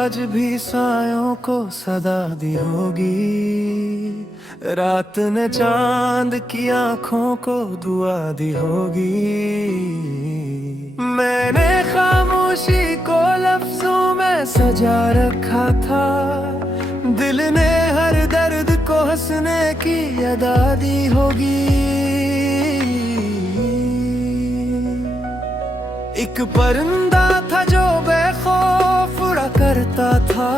आज भी सायों को सदा दी होगी, रात ने चांद की आंखों को दुआ दी होगी। मैंने खामोशी को लफ्जों में सजा रखा था, दिल ने हर दर्द को हंसने की अदा दी होगी। एक परिंदा था जो बेखौफ उड़ा करता था,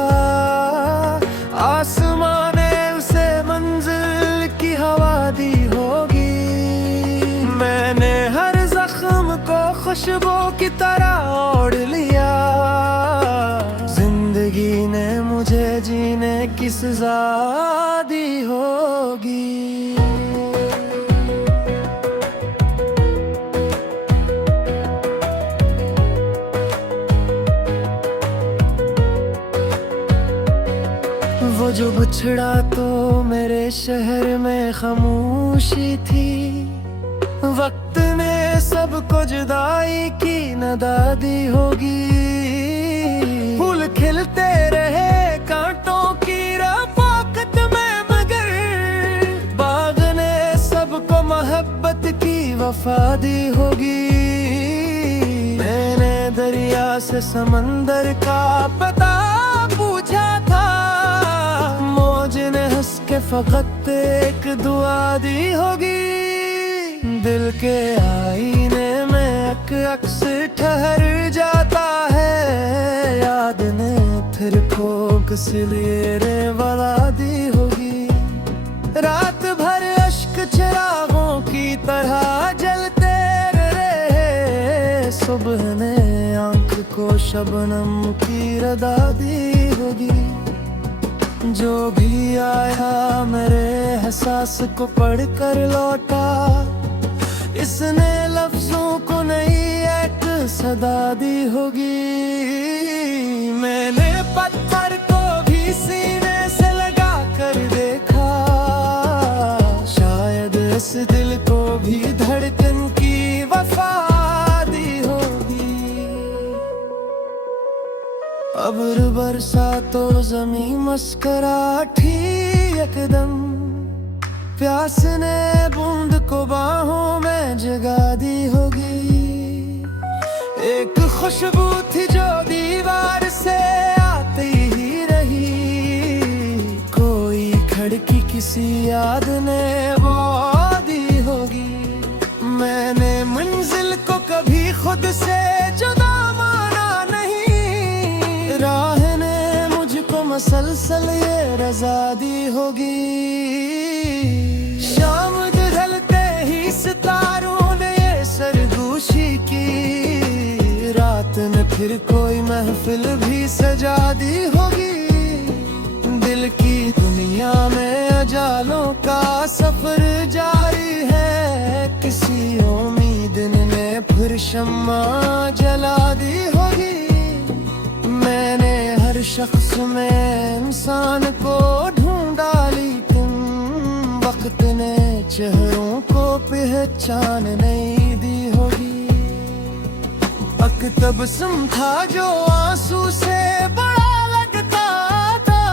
आसमां ने उसे मंजिल की हवा दी होगी। मैंने हर जख्म को खुशबू की तरह ओढ़ लिया, जिंदगी ने मुझे जीने की सजा दी होगी। वो जो बिछड़ा तो मेरे शहर में खामोशी थी, वक्त ने सबको जुदाई की नदा दी होगी। फूल खिलते रहे कांटों की रफाकत में, मगर बाग ने सबको मोहब्बत की वफा दी होगी। मैंने दरिया से समंदर का पता पूछा था, मौज ने हंस के फकत एक दुआ दी होगी। दिल के आईने में अक्स ठहर जाता है, याद ने फिर खोक सिलेरे वाला दी होगी। रात भर अश्क चिरागों की तरह जलते रहे, सुबह ने आंख को शबनम की रदा दी होगी। जो भी आया मेरे एहसास को पढ़कर लौटा, इसने लफ्जों को नई एक सदा दी होगी। मैंने पत्थर को भी सीने से लगा कर देखा, शायद इस दिल को भी धड़कन की वफा दी होगी। अब्र बरसा तो ज़मीं मुस्कुराती एकदम, प्यास ने बूंद को बाहों में जगा दी होगी। एक खुशबू थी जो दीवार से आती ही रही, कोई खिड़की किसी याद ने वो दी होगी। मैंने मंजिल को कभी खुद से जुदा माना नहीं, राह ने मुझको मसलसल ये रजा दी होगी। शाम ढलते ही सितारों ने ये सरगोशी की, रात ने फिर कोई महफिल भी सजा दी होगी। दिल की दुनिया में अजालों का सफर जारी है, किसी उम्मीद ने फिर शम्मा जला दी होगी। मैंने हर शख्स में इंसान को ढूंढा, लेकिन वक्त ने चेहरों को पहचान नहीं दी होगी। तबस्सुम था जो आंसू से बड़ा लगता था,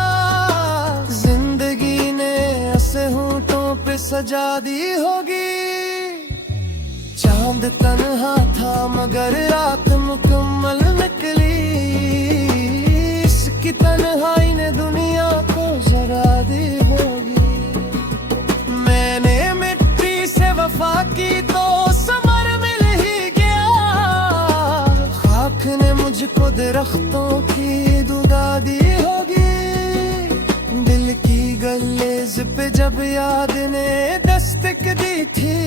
जिंदगी ने ऐसे होंठों पे सजा दी होगी। चांद तन्हा था मगर रात मुकम्मल निकली, इसकी तन्हाई ने दुनिया को जगा दी होगी। मैंने मिट्टी से वफा की तो समर मिल ही गया, खाक ने मुझको दरख्तों की दुआ दी होगी। दिल की गलेज पे जब याद ने दस्तक दी थी,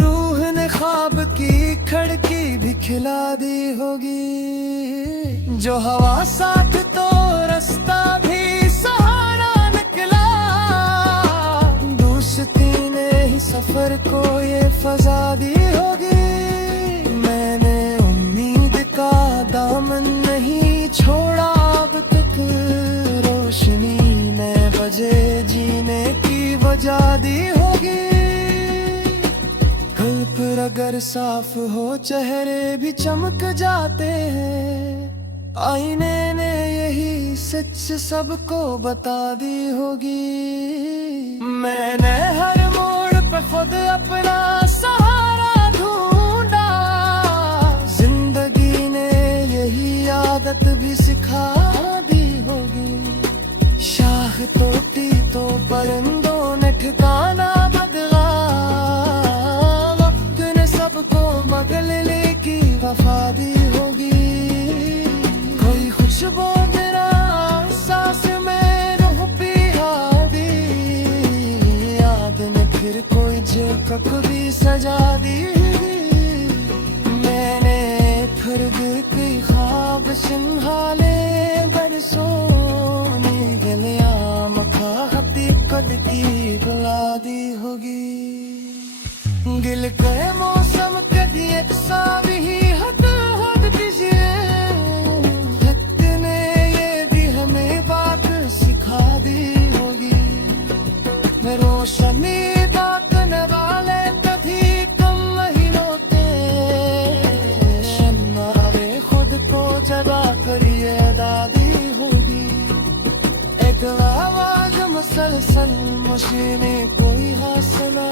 रूह ने ख्वाब की खिड़की भी खिला दी होगी। जो हवा साथ तो रास्ता भी सहारा निकला, दोस्ती ने ही सफर को ये फजा दी होगी। मैंने उम्मीद का दामन नहीं छोड़ा अब तक, रोशनी ने बजे जीने की वजह दी होगी। कल पर अगर साफ हो चेहरे भी चमक जाते हैं, आईने ने यही सच सबको बता दी होगी। मैंने हर मोड़ पे खुद अपना सहारा ढूंढा, जिंदगी ने यही आदत भी सिखा दी होगी। शाह टूटी तो परिंदों ने ठिकाना बदला, वक्त ने सबको बदलने की वफा दी होगी। कोई खुशबू मेरा सांस में रूह पिया दी, याद ने फिर कोई झलक भी सजा दी। मैंने फर्द की ख्वाब सिंहाले बरसों गलिया मखा हकीकत की बुला दी होगी। गिल के मौसम कभी एक सावी हद दीजिए, वक्त ने ये भी हमें बात सिखा दी होगी। मैं रोशनी बातने वाले कभी कम नहीं रोते, शन्नारे खुद को जगा कर ये दादी होगी। एक आवाज मुसलसल मशीने कोई हासिला,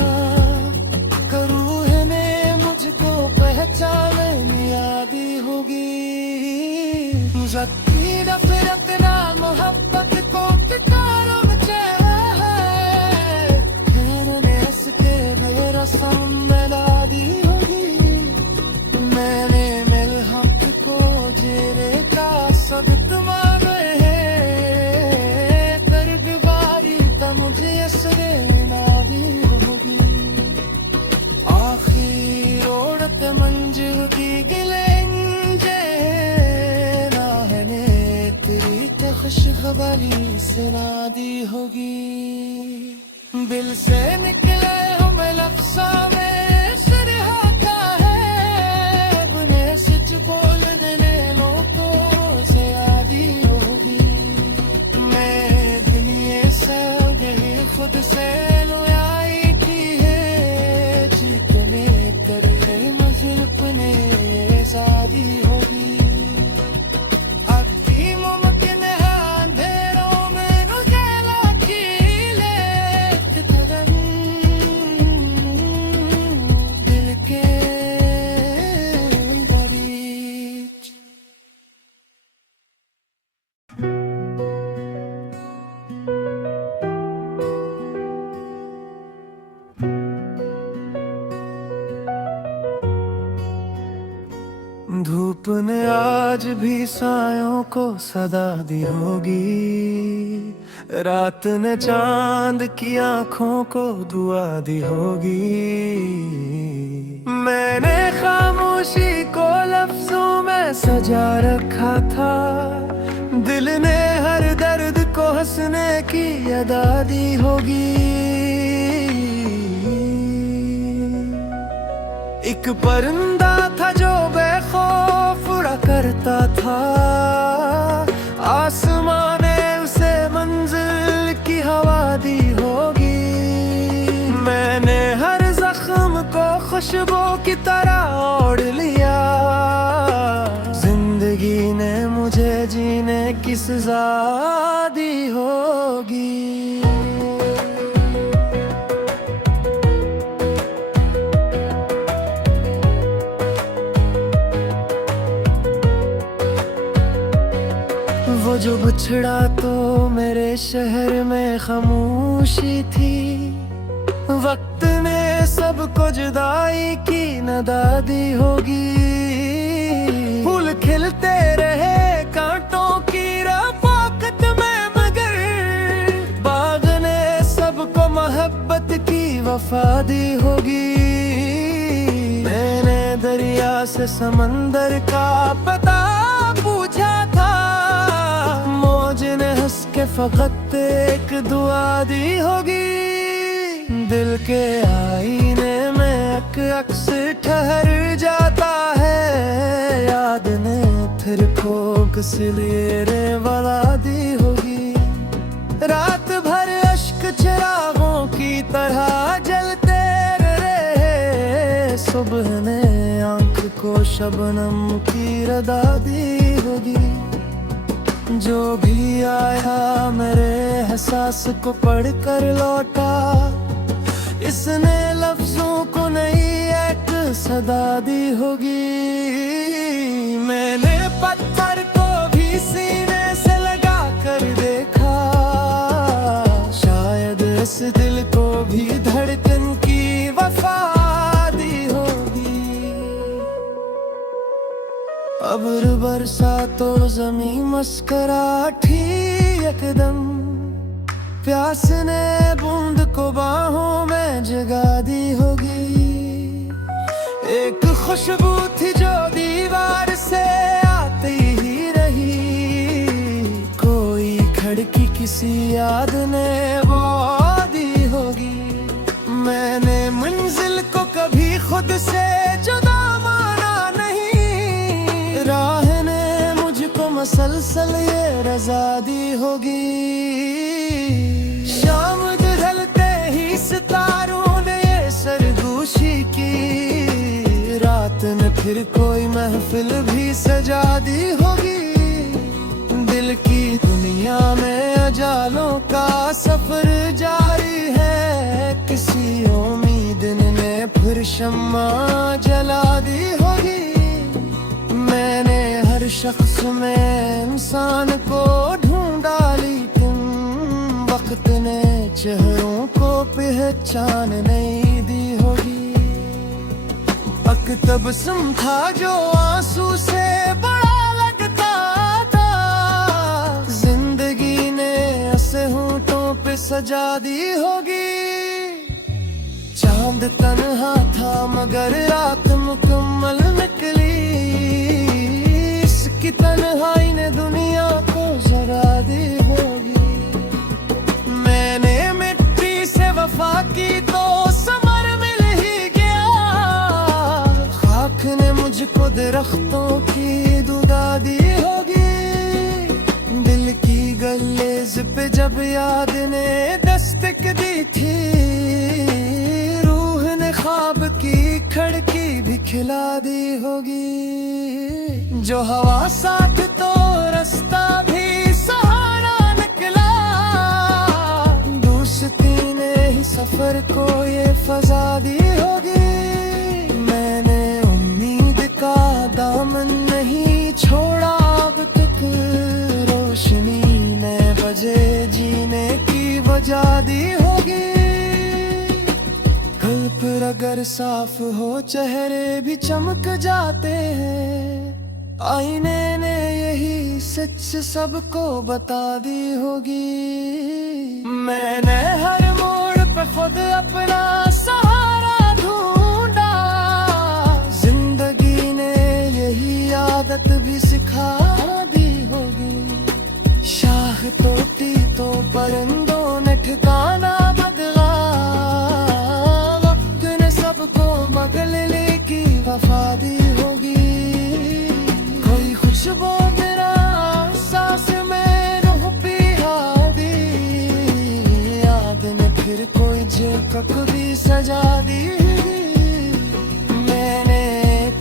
रूह ने मुझको पहचान यादी होगी। जबकि नफरत ना मोहब्बत को पिकारो बचे है, ने इसके बेरसम मिला दी होगी। मैंने मिल हक को जेरे का सबक मांगे है, दर्द बारी था मुझे असरे ना दी होगी। आखिर ओढ़त मंजिल की गिलेंजे, राहने तेरी ते खुशखबरी सुना दी होगी। दिल से निकले हमें लफ्ज़ों में सरहा का है, अपने सच बोलने लोगों से आदी होगी। मैं दुनिया से गई खुद से लुयाई की है, जितने करने मंजिल अपने आजादी होगी। अब भी मुमकिन है अंधेरों में उजाला खिले, दिल के बरीच। धूप ने आज भी सायों को सदा दी होगी, रात ने चांद की आंखों को दुआ दी होगी। मैंने खामोशी को लफ्जों में सजा रखा था, दिल ने हर दर्द को हंसने की अदा दी होगी। एक परिंदा था जो बेखौफ उड़ा करता था, आसमां ने उसे मंजिल की हवा दी होगी। मैंने हर जख्म को खुशबू की तरह ओढ़ लिया, जिंदगी ने मुझे जीने की सजा दी होगी। वो जो बिछड़ा तो मेरे शहर में खामोशी थी, वक्त ने सबको जुदाई की नदा दी होगी। फूल खिलते रहे कांटों की रफाकत में, मगर बाग ने सबको मोहब्बत की वफा दी होगी। मैंने दरिया से समंदर का पता पूछा था, मौज ने हंस के फकत एक दुआ दी होगी। दिल के आईने में अक्स ठहर जाता है, याद ने फिर खोक सिलेरे वाला दी होगी। रात भर अश्क चिरागों की तरह जलते रहे, सुबह ने आंख को शबनम की रदा दी होगी। जो भी आया मेरे एहसास को पढ़ कर लौटा, इसने लफ्जों को नई एक सदा दी होगी। मैंने पत्थर को भी सीने से लगा कर देखा, शायद इस दिल को भी धड़कन की वफा दी होगी। अब्र बरसा तो जमी मस्कराठी एकदम, प्यास ने बूंद को बाहों में जगा दी होगी। एक खुशबू थी जो दीवार से आती ही रही, कोई खिड़की किसी याद ने वो दी होगी। मैंने मंजिल को कभी खुद से जुदा माना नहीं, राह ने मुझको मसलसल ये रजा दी होगी। शाम ढलते ही सितारों ने ये सरगोशी की, रात ने फिर कोई महफिल भी सजा दी होगी। दिल की दुनिया में अजालों का सफर जारी है, किसी उम्मीद ने फिर शम्मा जला दी होगी। मैंने हर शख्स में इंसान को ढूंढा, लेकिन वक्त ने चेहरों को पहचान नहीं दी होगी। तबस्सुम था जो आंसू से बड़ा लगता था, जिंदगी ने ऐसे होंठों पे सजा दी होगी। चांद तन्हा था मगर रात मुकम्मल निकली, इसकी तन्हाई ने दुनिया को जगा दी होगी। मैंने मिट्टी से वफा की तो समर मिल ही गया, खाक ने मुझको दरख्तों की दुआ दी होगी। दिल की गलेज पे जब याद ने दस्तक दी थी, रूह ने ख्वाब की खिड़की भी खिला दी होगी। जो हवा साथ तो रास्ता भी सहारा निकला, दोस्ती ने ही सफर को ये फजा दी होगी। मैंने उम्मीद का दामन नहीं छोड़ा अब तक, रोशनी ने बजे जीने की वजह दी होगी। कल फिर अगर साफ हो चेहरे भी चमक जाते हैं, आईने ने यही सच सबको बता दी होगी। मैंने हर मोड़ पे खुद अपना सहारा ढूंढा, जिंदगी ने यही आदत भी सिखा दी होगी। शाह टूटी तो परिंदों ने ठिकाना बदला, वक्त ने सबको मगलने की वफा दी होगी। कोई खुशबू मेरा सांस में रूह पिया दी, याद ने फिर कोई झलक भी सजा दी। मैंने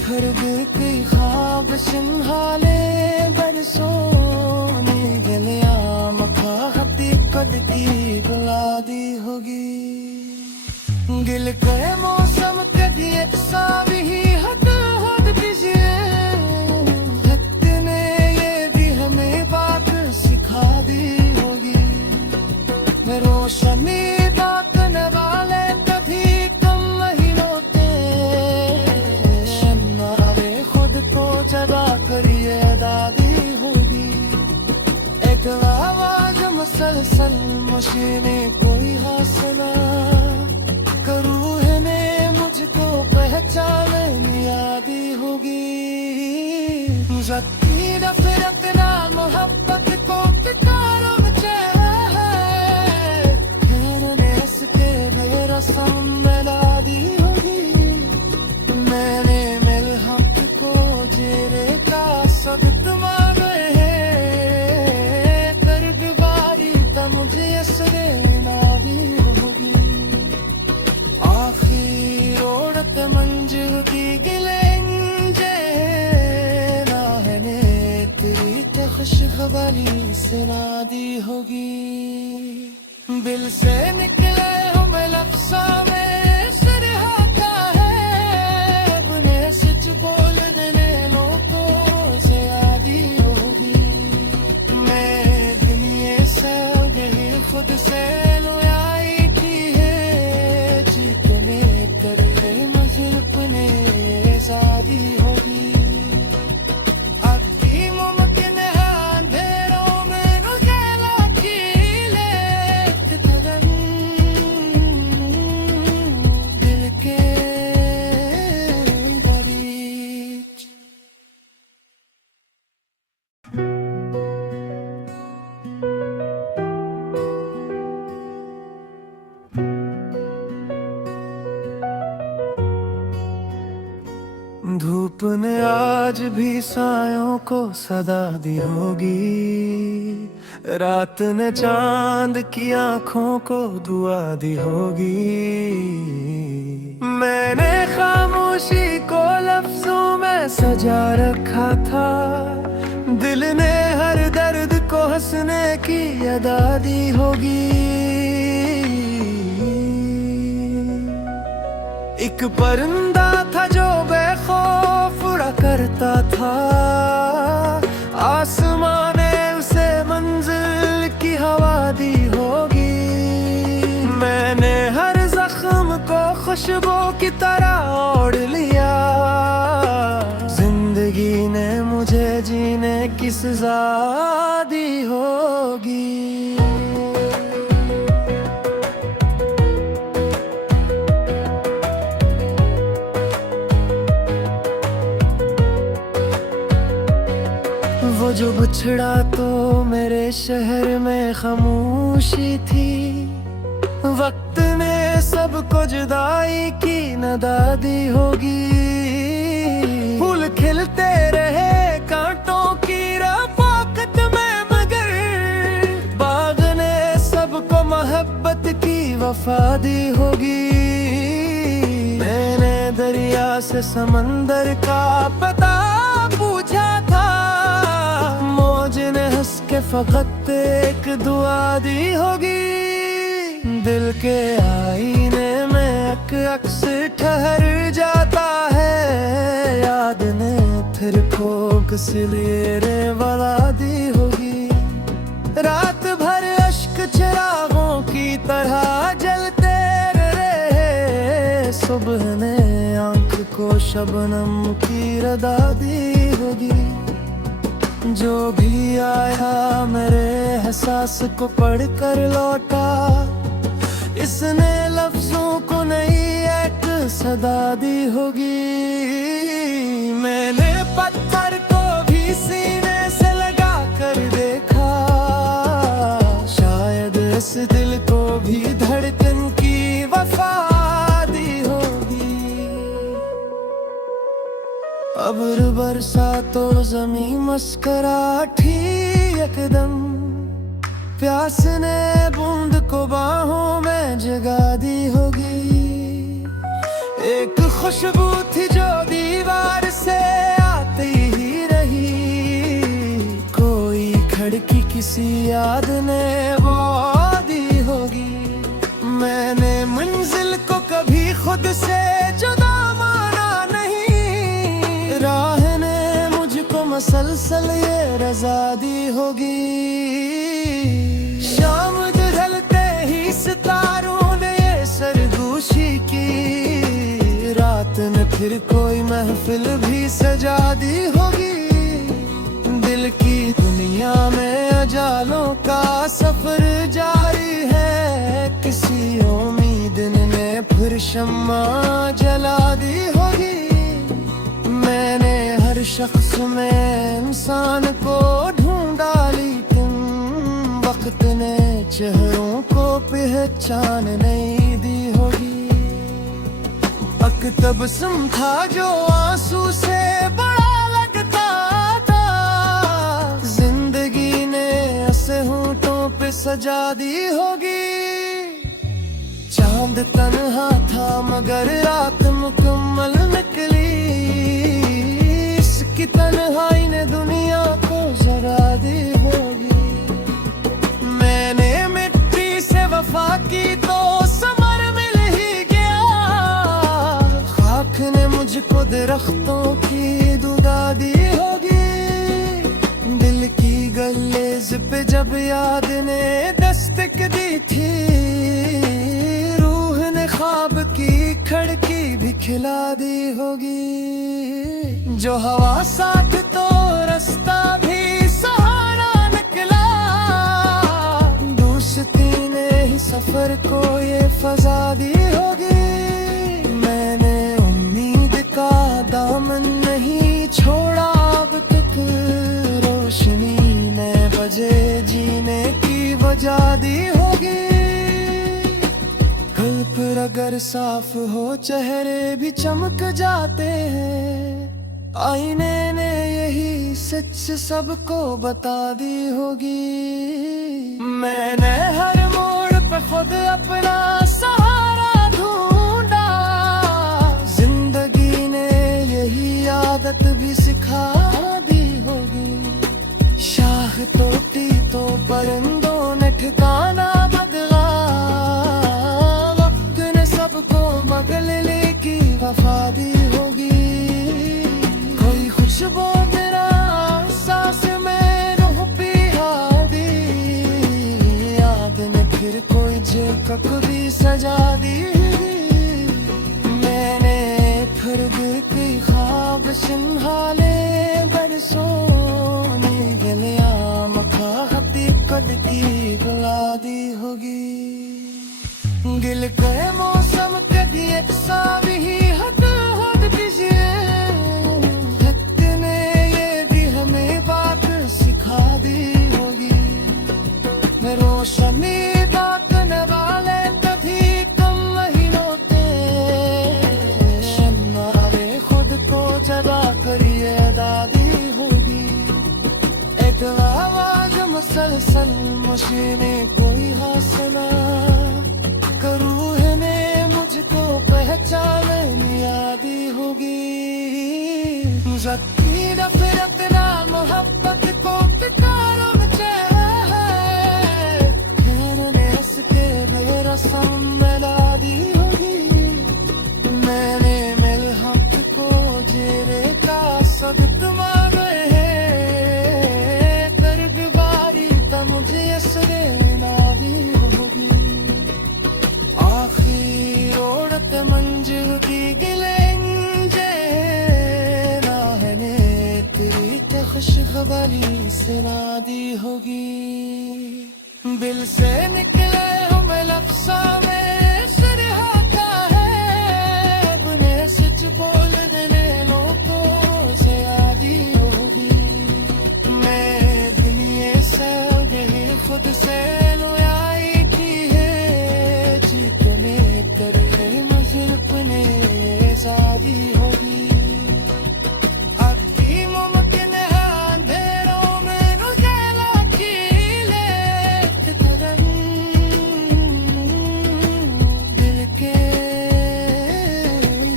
फर्द की ख्वाब संभाले बरसों, गलिया मखा हकीकत की बुला दी होगी। गिल के मौसम कभी एक सावी ही हद हद कीजिए, वक्त ने ये भी हमें बात सिखा दी होगी। रोशनी बांटने वाले कभी कम नहीं होते, शन्नारे खुद को जगा कर ये दादी होगी। एक आवाज मुसलसल मुझे कोई हासिला, रूह ने मुझको पहचान यादी होगी। जबकि नफरत ना मोहब्बत को पुकारो मुझे, मैंने इसके बेरसम मिला दी होगी। मैंने मेरे हक को जेरे का सब्त मांगे है, कर बीमारी तो मुझे असरे ना दी होगी। आखिर ओढ़त मंजिल की गिलेंगे, राह ने तेरी खुश बेखबरी से नादी होगी। दिल से निकले हमें लफ्ज़ों में सरहाता है, अपने सच बोलने लोगों से आदी होगी। मैं दुनिया से गई खुद से लुयाई की है, जितने करे मगर अपने आज़ादी होगी। धूप ने आज भी सायों को सदा दी होगी, रात ने चांद की आंखों को दुआ दी होगी। मैंने खामोशी को लफ्जों में सजा रखा था, दिल ने हर दर्द को हंसने की अदा दी होगी। एक परिंदा था जो बेखौफ उड़ा करता था, आसमां ने उसे मंजिल की हवा दी होगी। मैंने हर जख्म को खुशबू की तरह ओढ़ लिया, जिंदगी ने मुझे जीने की सजा दी होगी। वो जो बछड़ा तो मेरे शहर में खामोशी थी, वक्त ने सबको जुदाई की नदा दी होगी। फूल खिलते रहे कांटों की रफाकत में, मगर बाग ने सबको मोहब्बत की वफा दी होगी। मैंने दरिया से समंदर का पता पूछा था, मौज ने हंस के फकत एक दुआ दी होगी। दिल के आईने में अक्स ठहर जाता है, याद ने फिर खोक सिलेरे वाला दी होगी। रात भर अश्क चिरागों की तरह जलते रहे, सुबह ने आंख को शबनम की रदा दी होगी। जो भी आया मेरे एहसास को पढ़ कर लौटा, इसने लफ्जों को नई एक सदा दी होगी। मैंने पत्थर को भी सीने से लगा कर देखा, शायद इस दिल को भी धड़कन की वफा दी होगी। अब्र बरसा तो ज़मीं मस्कराठी एकदम, प्यास ने बूंद को बाहों में जगा दी होगी। एक खुशबू थी जो दीवार से आती ही रही, कोई खिड़की किसी याद ने वो दी होगी। मैंने मंजिल को कभी खुद से जुदा माना नहीं, राह ने मुझको मसलसल ये रजा दी होगी। शाम ढलते ही सितारों ने ये सरगोशी की, रात ने फिर कोई महफिल भी सजा दी होगी। दिल की दुनिया में अजालों का सफर जारी है, किसी उम्मीद ने फिर शम्मा जला दी होगी। मैंने हर शख्स में इंसान को ढूंढा, लेकिन वक्त ने चेहरों को पहचान नहीं दी होगी। तबस्सुम था जो आंसू से बड़ा लगता था, जिंदगी ने ऐसे होंठों पे सजा दी होगी। चांद तन्हा था मगर रात मुकम्मल निकली, इसकी तन्हाई ने दुनिया को जरा दी होगी। वो दरख्तों की दुदादी होगी। दिल की गलेज पे जब याद ने दस्तक दी थी, रूह ने ख्वाब की खिड़की भी खिला दी होगी। जो हवा साथ तो रास्ता भी सहारा निकला, दोस्ती ने ही सफर को ये फजा दी होगी। मैंने उम्मीद का दामन नहीं छोड़ा अब तक, रोशनी ने बजे जीने की वजह दी होगी। कल पर अगर साफ हो चेहरे भी चमक जाते हैं, आईने ने यही सच सबको बता दी होगी। मैंने हर मोड़ पे खुद अपना सहारा ढूंढा, जिंदगी ने यही आदत भी सिखा दी होगी। शाख टूटी तो परिंदों ने ठिकाना बदला, वक्त ने सबको मगले की वफा दी होगी। कोई खुशबू मेरा सांस में रूह पिया दी, याद ने फिर कोई झलक भी सजा दी। मैंने फर्द की ख्वाब सिंहाले बरसों गलिया मखा हकीकत की बुला दी होगी। गिल गए मौसम कभी एक सावी हद हद दीजिए, वक्त ने ये भी हमें बात सिखा दी होगी। रोशनी बांटने वाले तभी कम नहीं होते, शन्नारे खुद को जगा कर ये दादी होगी। एक आवाज मुसलसल मशीने कोई हासना, रूह ने मुझको पहचान लिया दी होगी। जख्मी नफरत ना मोहब्बत को पिकारो मुझे है, ने हंस के मेरा मिला दी होगी। मैंने मिल हक को जेरे का सबक मांगे है, कर बीमारी तो मुझे असरे मिला दी होगी। आखिर ओढ़त मंजिल की गिलेंजे, राहने तेरी खुशखबरी सुना दी होगी। दिल से निकले हमें लफ्ज़ों में सरहाता है, अपने सच बोलने लोगों से आदी होगी। मैं दुनिया से गई खुद से लुयाई की है, जीतने करने मुझे अपने आजादी होगी। अब भी मुमकिन है अंधेरों में उजाला खिले, दिल के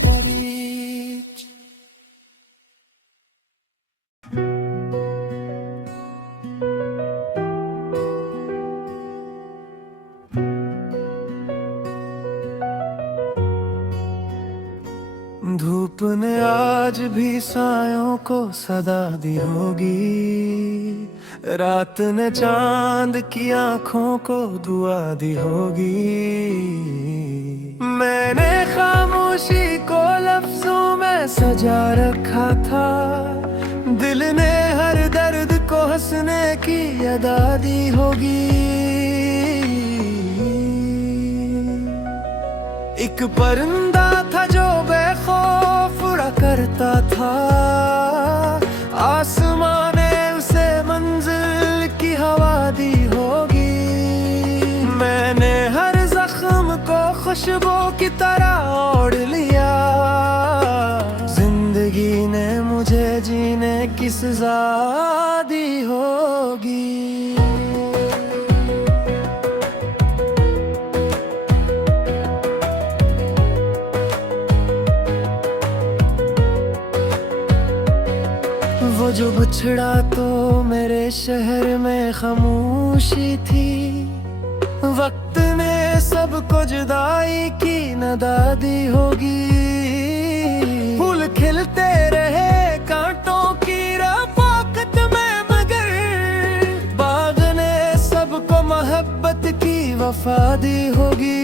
बरीच। धूप ने आज भी सायों को सदा दी होगी, रात ने चांद की आंखों को दुआ दी होगी। मैंने खामोशी को लफ्जों में सजा रखा था, दिल ने हर दर्द को हंसने की अदा दी होगी। एक परिंदा था जो बेखौफ उड़ा करता था, आसमां ने उसे मंजिल की हवा दी होगी। मैंने हर जख्म को खुशबू की तरह ओढ़ लिया, जिंदगी ने मुझे जीने की सजा दी होगी। वो जो बछड़ा तो मेरे शहर में खामोशी थी, वक्त ने सबको जुदाई की नदा दी होगी। फूल खिलते रहे कांटों की रफाकत में, मगर बाग ने सबको मोहब्बत की वफा दी होगी।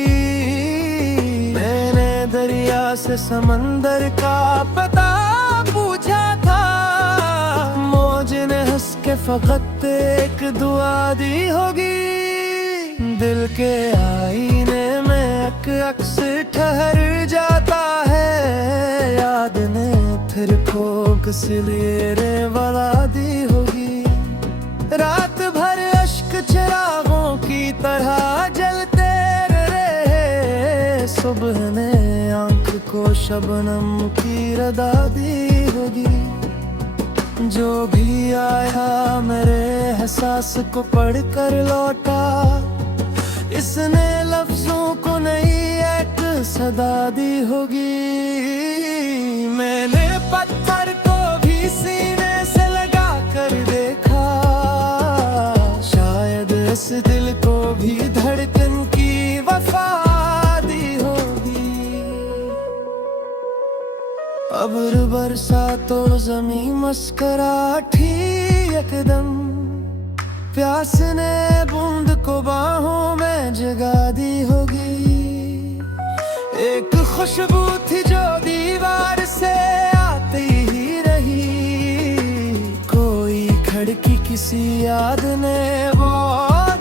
मैंने दरिया से समंदर का पता पूछा था, मौज ने हंस के फकत एक दुआ दी होगी। दिल के आईने में अक्स ठहर जाता है, याद ने फिर खोक सिलेरे वाला दी होगी। रात भर अश्क चिरागों की तरह जलते रहे, सुबह ने आंख को शबनम की रदा दी होगी। जो भी आया मेरे एहसास को पढ़कर लौटा, इसने लफ्जों को नई एक सदा दी होगी। मैंने पत्थर को भी सीने से लगा कर देखा, शायद इस दिल को भी धड़कन की वफा दी होगी। अब्र बरसा तो ज़मीं मुस्कुराती एकदम, प्यास ने बूंद को बाहों में जगा दी होगी। एक खुशबू थी जो दीवार से आती ही रही, कोई खिड़की किसी याद ने वो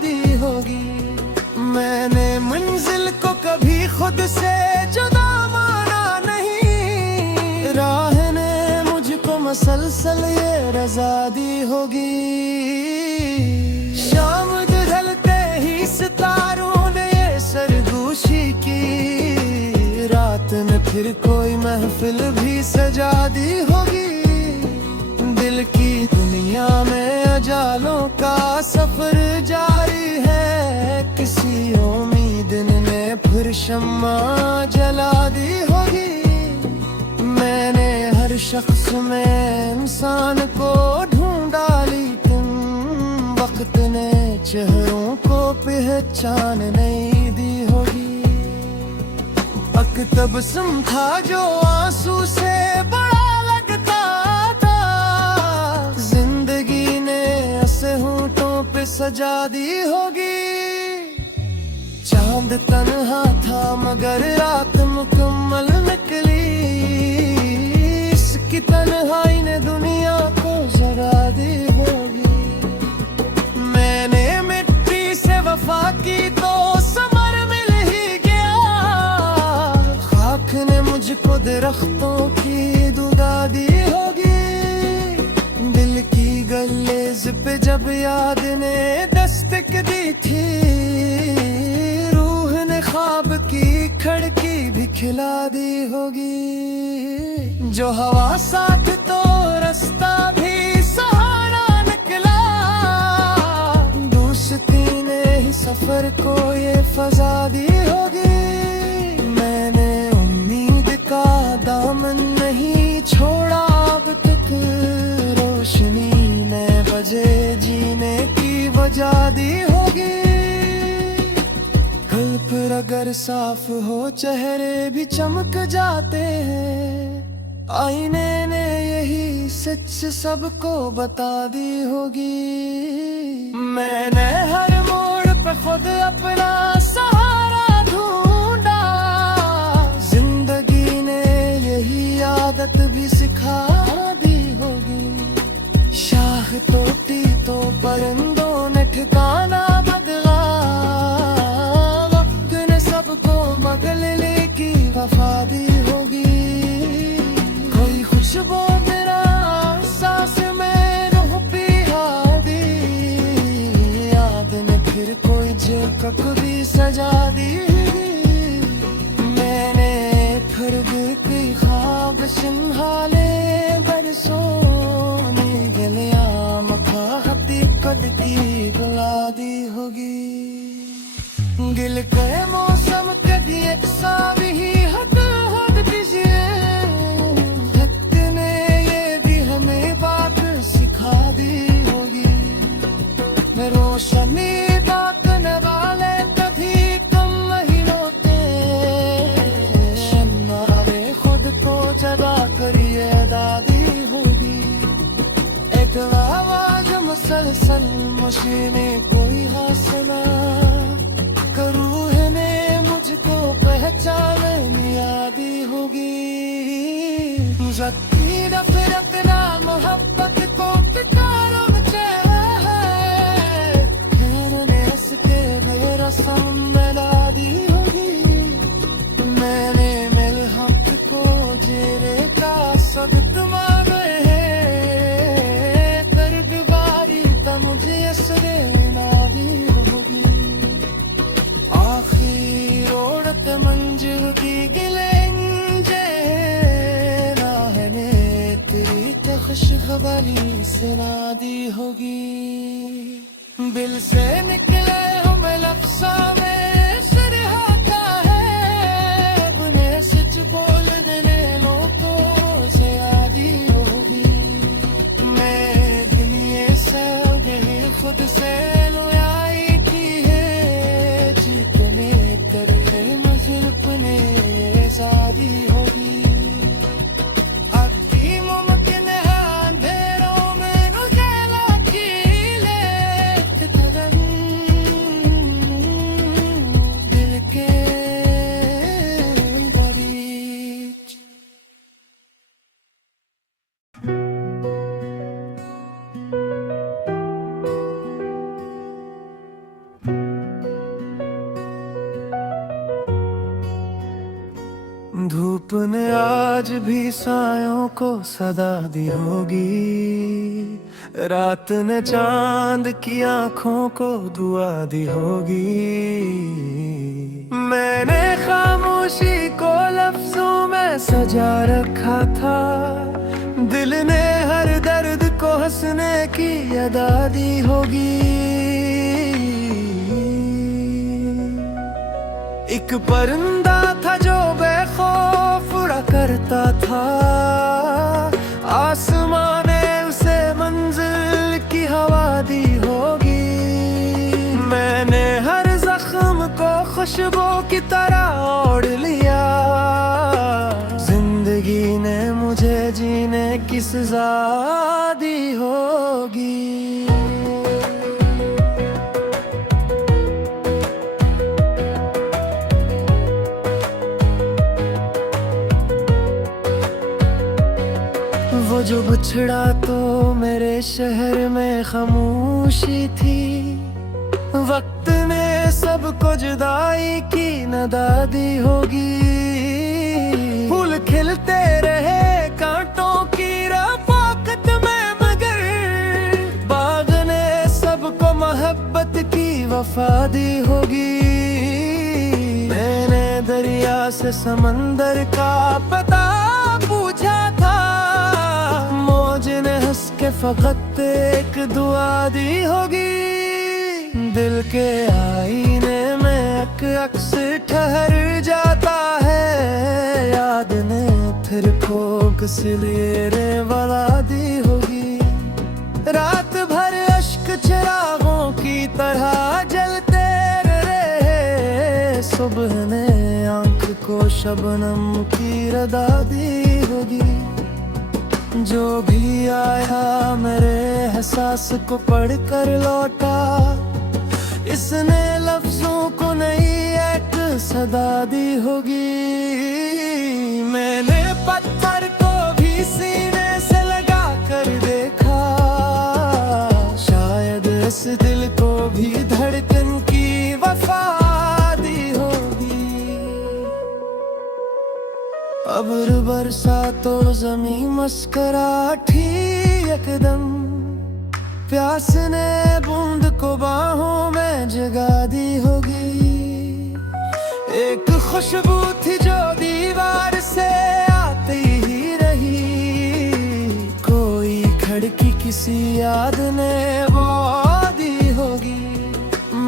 दी होगी। मैंने मंजिल को कभी खुद से जुदा माना नहीं, राह ने मुझको मसलसल ये रजा दी होगी। शाम ढलते ही सितारों ने ये सरगोशी की, रात ने फिर कोई महफिल भी सजा दी होगी। दिल की दुनिया में अजालों का सफर जारी है, किसी उम्मीद ने फिर शम्मा जला दी होगी। मैंने हर शख्स में इंसान को ढूंढा, लेकिन वक्त ने चेहरों को पहचान नहीं दी होगी। तबस्सुम था जो आंसू से बड़ा लगता था, जिंदगी ने ऐसे होंठों पे सजा दी होगी। चांद तन्हा था मगर रात मुकम्मल निकली, इसकी तन्हाई ने दुनिया को जगा दी होगी। मैंने मिट्टी से वफा की तो समर मिल ही गया, खाक ने मुझको दरख्तों की दुआ दी होगी। दिल की गलेज पे जब याद ने दस्तक दी थी, रूह ने ख्वाब की खिड़की भी खिला दी होगी। जो हवा साथ तो रास्ता भी सहारा निकला, दोस्ती ने ही सफर को ये फजा दी होगी। मैंने उम्मीद का दामन नहीं छोड़ा अब तक, रोशनी ने बजे जीने की वजह दी होगी। कल पर अगर साफ हो चेहरे भी चमक जाते हैं, आईने ने यही सच सबको बता दी होगी। मैंने हर मोड़ पे खुद अपना सहारा ढूंढा, जिंदगी ने यही आदत भी सिखा दी होगी। शाह टूटी तो परिंदों ने ठिकाना बदला, वक्त ने सबको बदलने की वफा दी होगी। कोई खुशबू मेरा सांस में रूह पिया दी, याद ने फिर कोई झलक भी सजा दी। मैंने फर्द की ख्वाब संभाले बरसों गलिया मखा हकीकत की बुला दी होगी। गिल के मौसम कभी एक सावी हद दीजिए, वक्त ने ये भी हमें बात सिखा दी होगी। रोशनी बांटने वाले कभी कम नहीं होते, शम्मा खुद को जगा करी खामोशी में कोई हासिला करूँ है ने मुझको पहचान यादी होगी जख्मी नफरत ना मोहब्बत को पिटारो ने हंस के मेरा सामला दी होगी मैंने मिल हक को जेरे का सदत मांगे कर बीमारी तब मुझे असरे नादी होगी आखिर ओढ़त मंजिल की गिलेंगे राहने तेरी खुशखबरी से नादी होगी दिल से निकले हमें लफ्ज़ों में सरहाता है अपने सच बोलने लोगों से आदी होगी मैं गिलिए से गई खुद से लुयाई की है जितने करने मुझे अपने आज़ादी होगी अति मुमकिन है अंधेरों में उजाला खिले दिल के बगीच धूप ने आज भी सायों को सदा दी होगी रात ने चांद की आंखों को दुआ दी होगी मैंने खामोशी को लफ्जों में सजा रखा था दिल ने हर दर्द को हंसने की अदा दी होगी एक परिंदा था जो बेखौफ उड़ा करता था आसमां ने उसे मंजिल की हवा दी होगी मैंने हर जख्म को खुशबू की तरह ओढ़ लिया जिंदगी ने मुझे जीने की सजा दी होगी वो जो बछड़ा तो मेरे शहर में खामोशी थी वक्त ने सबको जुदाई की नदादी होगी फूल खिलते रहे कांटों की रफाकत में मगर बाग ने सबको मोहब्बत की वफा दी होगी मैंने दरिया से समंदर का पता पूछा था मौज ने हंस के फकत एक दुआ दी होगी दिल के आईने में अक्स ठहर जाता है याद ने फिर खोक सिलेरे वाला दी होगी रात भर अश्क चिरागों की तरह जलते रहे सुबह ने आंख को शबनम की रदा दी होगी जो भी आया मेरे एहसास को पढ़ कर लौटा इसने लफ्जों को नई एक सदा दी होगी मैंने पत्थर को भी सीने से लगा कर देखा शायद इस दिल को भी धड़कन की वफा दी होगी अब्र बरसा तो जमीन मस्कराठी एकदम प्यास ने बूंद को बाहों में जगा दी होगी एक खुशबू थी जो दीवार से आती ही रही कोई खिड़की किसी याद ने वो दी होगी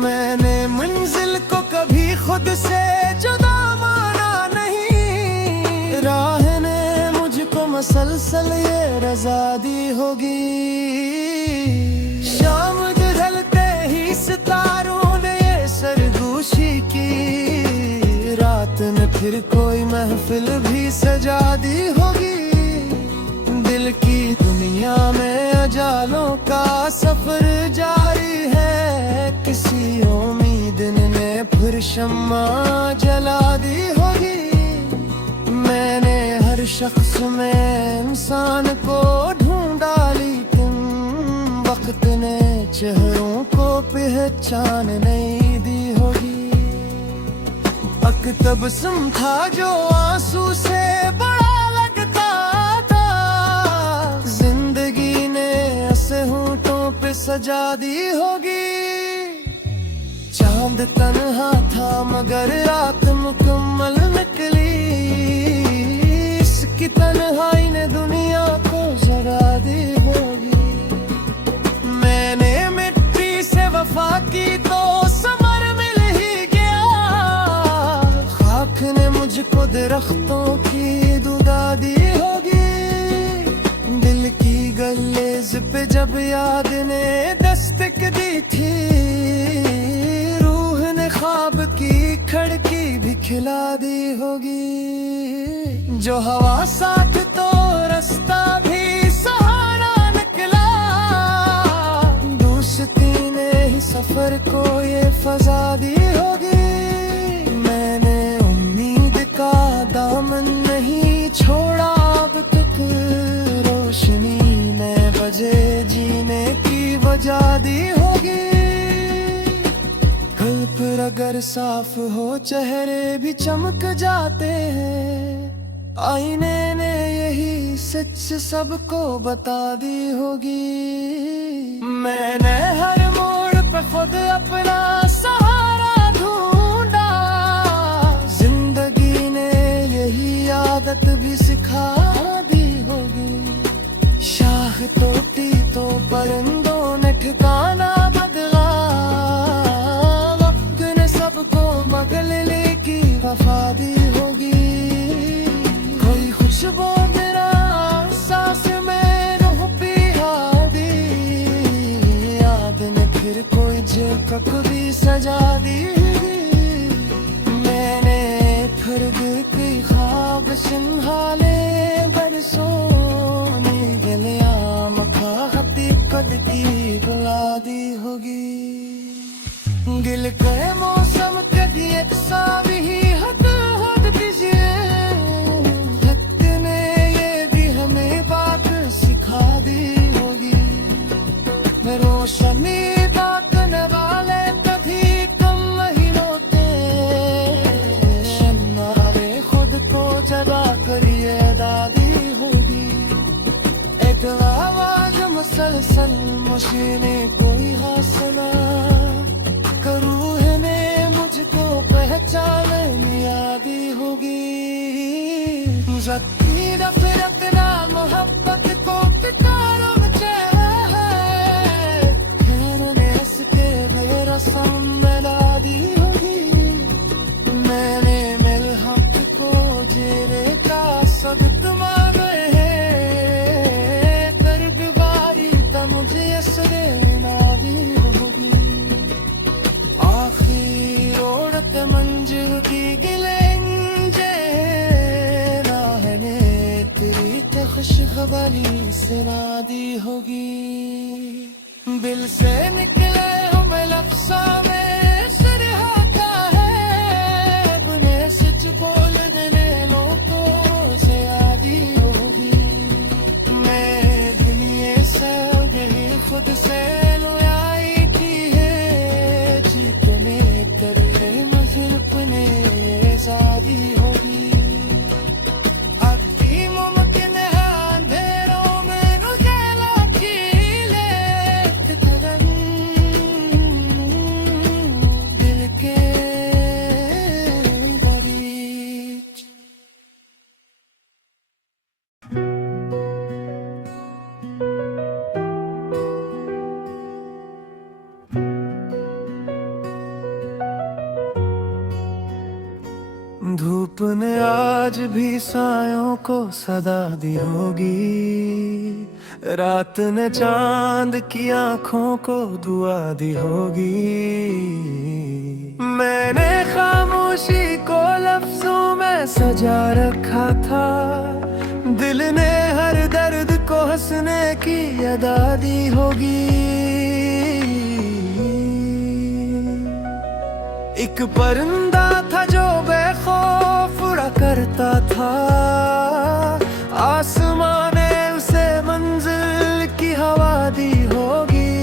मैंने मंजिल को कभी खुद से जुदा माना नहीं राह ने मुझको मसलसल ये रजा दी होगी शाम ढलते ही सितारों ने ये सरगोशी की रात ने फिर कोई महफिल भी सजा दी होगी दिल की दुनिया में अजालों का सफर जारी है फिर शम्मा जला दी होगी। मैंने हर शख्स में इंसान को ढूंढा, लेकिन वक्त ने चेहरों को पहचान नहीं दी होगी। तबस्सुम था जो आंसू से बड़ा लगता था, जिंदगी ने ऐसे होंठों पे सजा दी होगी। चांद तन्हा था मगर रात मुकम्मल निकली, इसकी तन्हाई ने दुनिया को जगा दी होगी। मैंने मिट्टी से वफा की तो समर मिल ही गया, खाक ने मुझको दरख्तों की दुआ दी होगी। दिल की गलेज पे जब याद ने दस्तक दी थी, ख्वाब की खिड़की भी खिला दी होगी। जो हवा साथ तो रास्ता भी सहारा निकला, दोस्ती ने ही सफर को ये फजा दी होगी। मैंने उम्मीद का दामन नहीं छोड़ा अब तक, रोशनी ने बजे जीने की वजह दी होगी। फिर अगर साफ हो चेहरे भी चमक जाते हैं, आईने ने यही सच सबको बता दी होगी। मैंने हर मोड़ पे खुद अपना सहारा ढूंढा, जिंदगी ने यही आदत भी सिखा दी होगी। शाख टूटी तो परिंदों ने ठिकाना बदला, मगले की वफा दी होगी। कोई खुशबू मेरा सांस में रूह पिया दी, याद ने फिर कोई झलक भी सजा दी। मैंने फिर दिल की ख्वाब सिंहाले बरसों गलिया मखा हकीकत की बुला दी होगी। गिल के मौसम कभी एक सावी हद हद दीजिए, वक्त ने ये भी हमें बात सिखा दी होगी। रोशनी ताकने वाले कभी कम नहीं होते, शन्नारे खुद को जगा कर ये दादी होगी। एक आवाज मुसलसल मुश्किल कोई हासिला, रूह ने मुझको पहचान लिया दी होगी। ज़कीर फिरत ना मोहब्बत को पिटारो मुझे है, खैर ने इसके मेरा मिला दी होगी। मैंने मेरे हक को जेरे का सब्त मांगे है, कर बिगाड़ी तो मुझे असरे ना दी होगी। आखिर ओढ़त मंजिल की गिलेंजे, राहने तेरी खुशखबरी सुना दी होगी। दिल से निकले हमें लफ्ज़ों में सरहा का है, अपने सच बोलने लोगों से आदी होगी। मैं दुनिया से गई खुद से लोयाई की है, जीतने तेरे मज़हर अपने आज़ादी होगी। अब भी मुमकिन है अंधेरों में उजाला खिले, किधर दिल के बरीच। धूप ने आज भी सायों को सदा दी होगी, रात ने चांद की आंखों को दुआ दी होगी। मैंने खामोशी को लफ्जों में सजा रखा था, दिल ने हर दर्द को हंसने की अदा दी होगी। एक परिंदा था जो बेखौफ उड़ा करता था, आसमां ने उसे मंजिल की हवा दी होगी।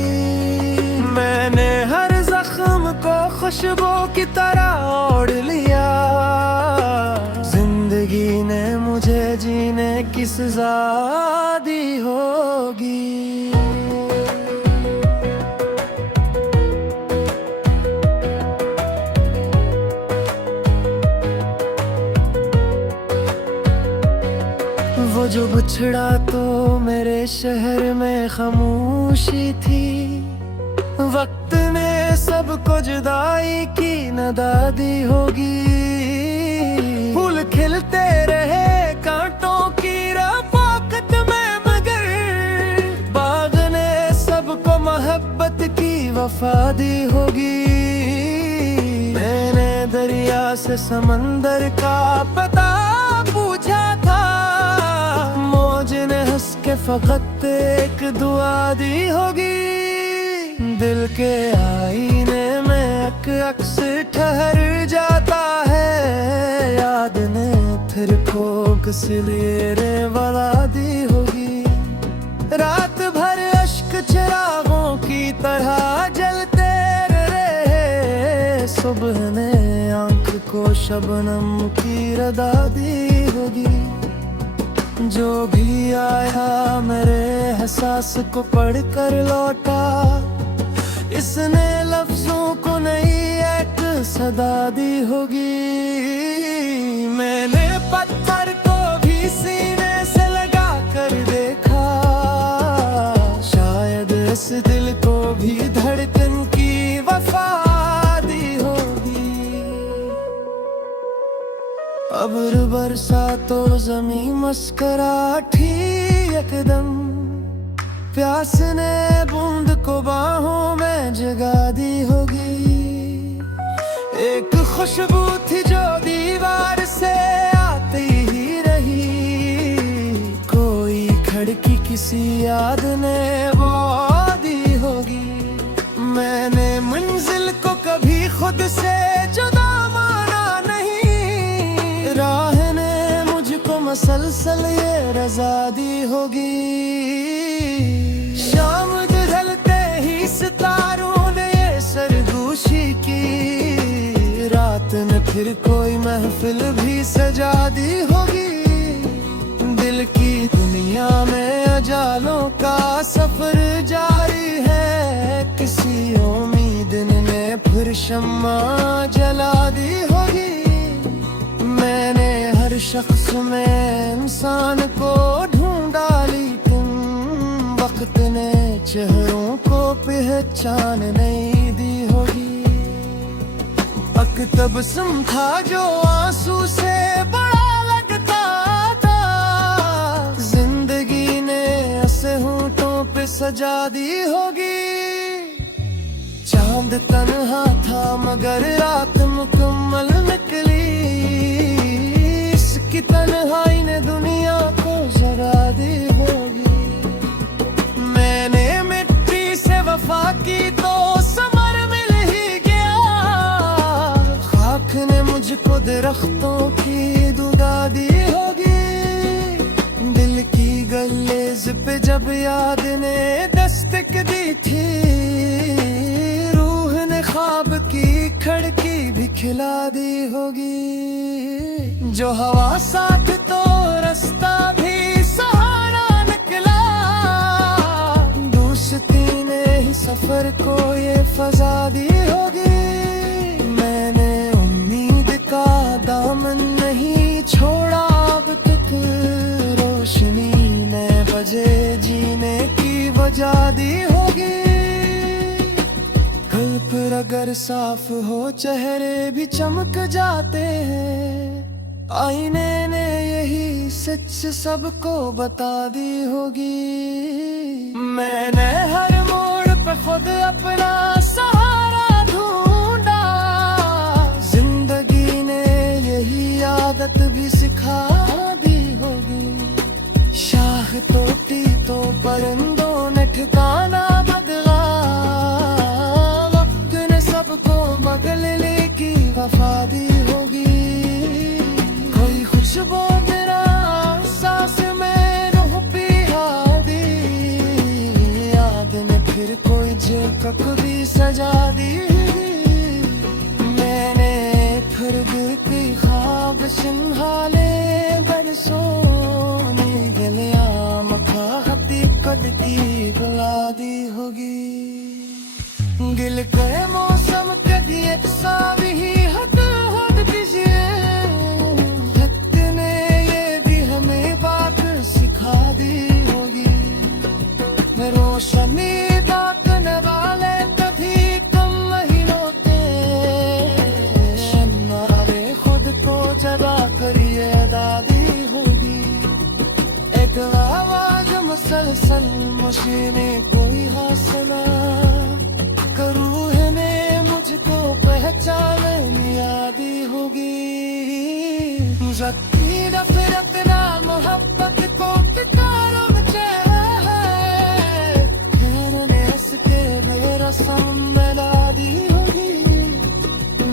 मैंने हर जख्म को खुशबू की तरह ओढ़ लिया, जिंदगी ने मुझे जीने की सजा दी होगी। वो जो बछड़ा तो मेरे शहर में खामोशी थी, वक्त ने सबको जुदाई की नदा दी होगी। फूल खिलते रहे कांटों की रफाकत में, मगर बाग ने सबको मोहब्बत की वफा दी होगी। मैंने दरिया से समंदर का पता पूछा था, मौज ने हंस के फकत एक दुआ दी होगी। दिल के आईने में अक्स ठहर जाता है, याद ने फिर खोक सिलेरे वाला दी होगी। रात भर अश्क चिरागों की तरह जलते रहे, सुबह ने आंख को शबनम की रदा दी होगी। जो भी आया मेरे एहसास को पढ़कर लौटा, इसने लफ्जों को नई एक सदा दी होगी। मैंने पत्थर को भी सीने से लगा कर देखा, शायद इस दिल को भी धड़कन की वफा दी होगी। अब्र बरसा तो ज़मीं मुस्कुराती एकदम, प्यास ने बूंद को बाहों में जगा दी होगी। एक खुशबू थी जो दीवार से आती ही रही, कोई खिड़की किसी याद ने वो दी होगी। मैंने मंजिल को कभी खुद से जुदा माना नहीं, राह ने मुझको मसलसल ये रजा दी होगी। शाम ढलते ही सितारों ने ये सरगोशी की, रात ने फिर कोई महफिल भी सजा दी होगी। दिल की दुनिया में अजालों का सफर जारी है, किसी उम्मीद ने फिर शम्मा जला दी होगी। मैंने हर शख्स में इंसान को ढूंढा, लेकिन वक्त ने चेहरों को पहचान नहीं दी होगी। तबस्सुम था जो आंसू से बड़ा लगता था, जिंदगी ने ऐसे होंठों पे सजा दी होगी। चांद तन्हा था मगर रात मुकम्मल निकली, इसकी तन्हाई ने दुनिया को जगा दी होगी। मैंने मिट्टी से वफा की तो समर मिल ही गया, खाक ने मुझको दरख्तों की दुआ दी होगी। दिल की गलेज पे जब याद ने दस्तक दी थी, रूह ने ख्वाब की खिड़की भी खिला दी होगी। जो हवा साथ तो रास्ता भी सहारा निकला, दोस्ती ने ही सफर को ये फजा दी होगी। मैंने उम्मीद का दामन नहीं छोड़ा अब तक, रोशनी ने बजे जीने की वजह दी होगी। कल फिर अगर साफ हो चेहरे भी चमक जाते हैं, आईने ने यही सच सबको बता दी होगी। मैंने हर मोड़ पे खुद अपना सहारा ढूंढा, जिंदगी ने यही आदत भी सिखा दी होगी। शाह टूटी तो परिंदों ने ठिकाना बदला, वक्त ने सबको बदल लेकी सिंहाले बरसोनी गलिया मखा हती कद की बुलादी होगी गिल के मौसम कभी एक सावी हद हद दीजिए ने ये भी हमें बात सिखा दी होगी रोशनी बांटने वाले कभी कम नहीं रोते शन्नारे खुद को जगा करिए दादी होगी एक आवाज मुसलसल मशीने कोई हासना करूँ ने मुझको पहचान यादी होगी रत्ती नफरत ना मोहब्बत को कितारों में ने हंस के मेरा सामला दी होगी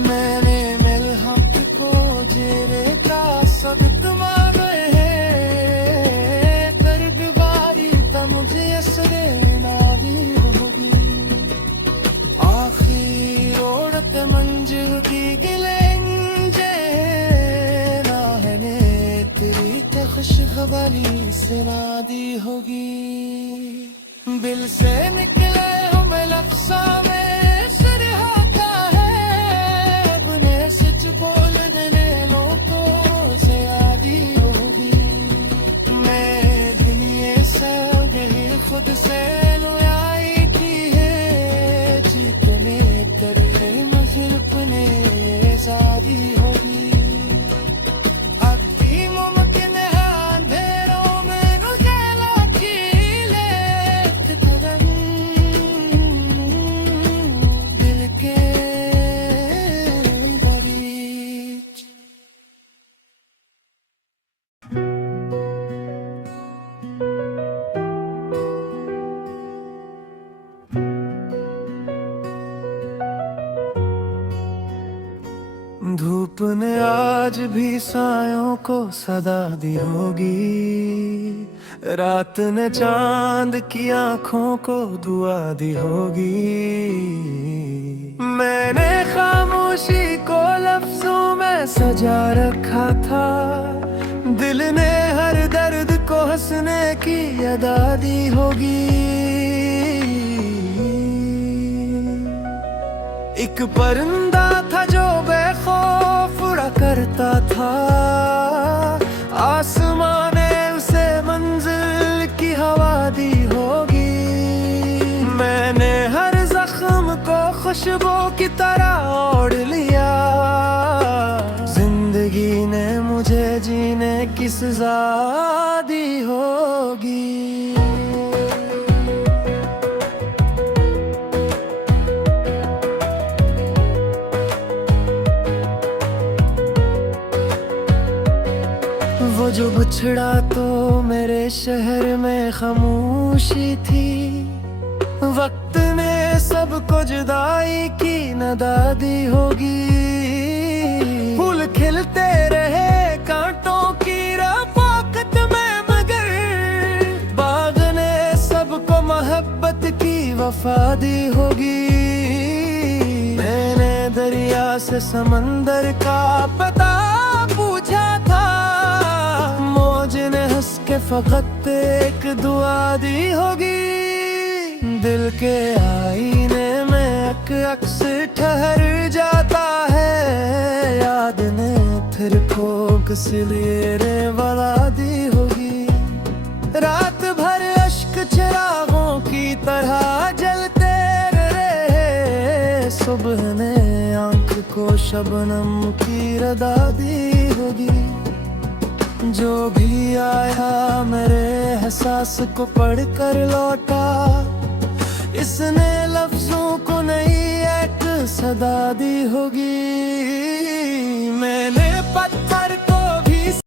मैंने मिल हम को जेरे का सदक मांगे कर बीमारी तब मुझे असरे ना दी होगी आखिर ओढ़त मंजिल की गिलेंगे राहने तेरी खुशखबरी से नादी होगी दिल से निकले हमें लफ्ज़ा में सरहा का है अपने सच बोलने लोगों से आदी होगी मैं दुनिया से गई खुद से लुयाई की है जीतने तेरे मजरपने आजादी होगी अभी मुमकिन है अंधेरों में उजाला की ले दिल के बरीच धूप ने आज भी सायों को सदा दी होगी रात ने चांद की आंखों को दुआ दी होगी मैंने खामोशी को लफ्जों में सजा रखा था दिल ने हर दर्द को हंसने की अदा दी होगी एक परिंदा था जो बेखौफ उड़ा करता था आसमां ने उसे मंजिल की हवा दी होगी मैंने हर जख्म को खुशबू की तरह ओढ़ लिया जिंदगी ने मुझे जीने की सजा दी होगी वो जो बछड़ा तो मेरे शहर में खामोशी थी वक्त ने सबको जुदाई की नदादी होगी फूल खिलते रहे कांटों की रफाकत में मगर बाग ने सबको मोहब्बत की वफा दी होगी मैंने दरिया से समंदर का पता पूछा था मौज ने हंस के फकत एक दुआ दी होगी दिल के आईने में अक्स ठहर जाता है याद ने फिर खोक सिलेरे वाला दी होगी रात भर अश्क चिरागों की तरह जलते रहे सुबह ने आंख को शबनम की रदा दी होगी जो भी आया मेरे एहसास को पढ़कर लौटा इसने लफ्जों को नई एक सदा दी होगी मैंने